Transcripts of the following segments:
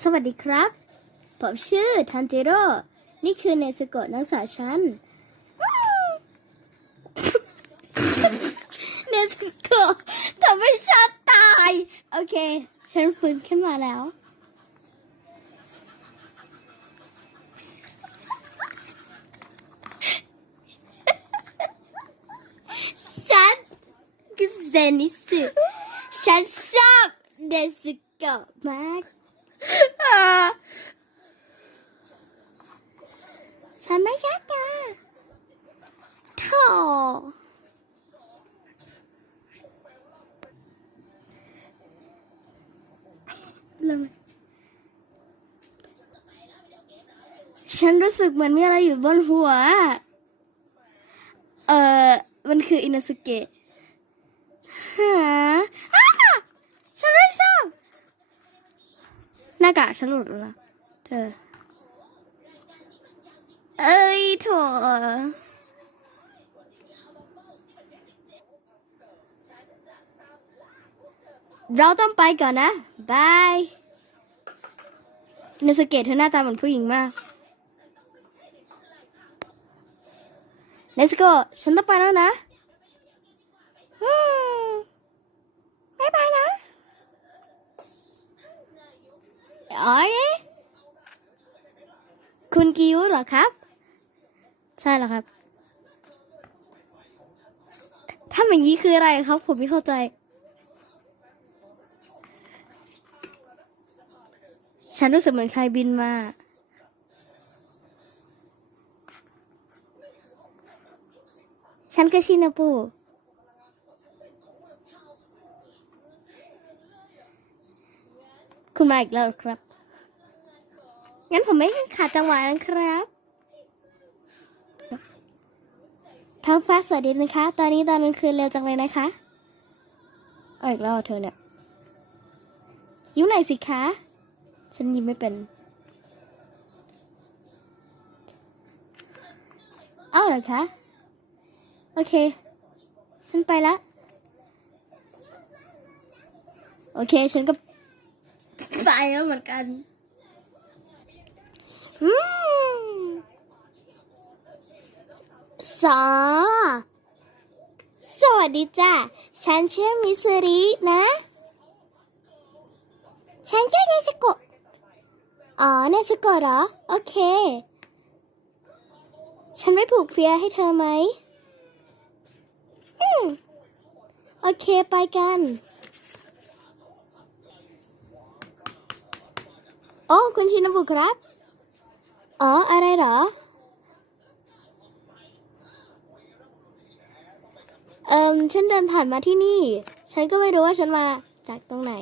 สวัสดีครับ ผมชื่อทันจิโร่ นี่คือเนสโกะนักศึกษาชั้นเนสโกะทำให้ฉันตาย โอเค ฉันฟื้นขึ้นมาแล้ว ฉันคือเซนิสึฉันชอบเนสโกะมาก ฉันรู้สึกเหมือนมีอะไรอยู่บนหัว เออมันคืออิน o สเกะฮะอ้าฉันไม่ชอบหน้ากากฉันหลุดแล้วเธอ เอ้ยโถเราต้องไปก่อนนะ บายนสเกตเธอหน้าตาเหมือนผู้หญิงมาก เนสโกฉันต้องไปแล้วนะอืมบ๊ายบายนะอ๋อยคุณกิวเหรอครับ ใช่แล้วครับ ถ้าอย่างนี้คืออะไรครับ ผมไม่เข้าใจ ฉันรู้สึกเหมือนใครบินมา ฉันก็ชินาปูคุณมาอีกแล้วครับ งั้นผมไม่ขาดจังหวะนะครับท้องฟ้าสวัสดีนะคะ ตอนนี้ตอนกลางคืนเร็วจังเลยนะคะเอาอีกแล้วเหรอเธอเนี่ยยิ้มหน่อยสิคะ ฉันยิ้มไม่เป็น อ้าวเหรอคะ โอเค ฉันไปละ โอเค ฉันก็ไปแล้วเหมือนกันอืมสอสวัสดีจ้ะ ฉันชื่อมิสรินะ ฉันชื่อเนสโกะอ๋อเนสโกะเหรอ โอเค ฉันไม่ผูกเฟียให้เธอไหม โอเคไปกัน โอ้คุณชินบุครับ อ๋อ อะไรหรอ เอิมฉันเดินผ่านมาที่นี่ ฉันก็ไม่รู้ว่าฉันมาจากตรงไหน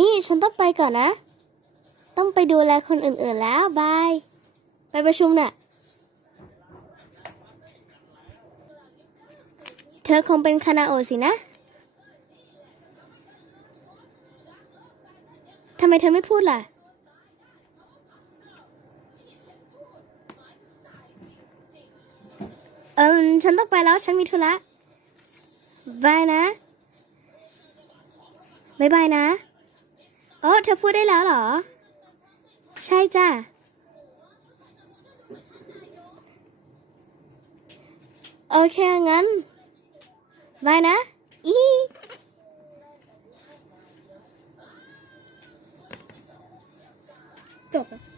นี่ฉันต้องไปก่อนนะ ต้องไปดูแลคนอื่นๆแล้ว บาย ไปประชุมน่ะ เธอคงเป็นคานาโอสินะ ทำไมเธอไม่พูดล่ะ เออฉันต้องไปแล้วฉันมีธุระบายนะบายบายนะโอ้เธอพูดได้แล้วเหรอ ใช่จ้ะโอเคงั้น Vana, i... Topa.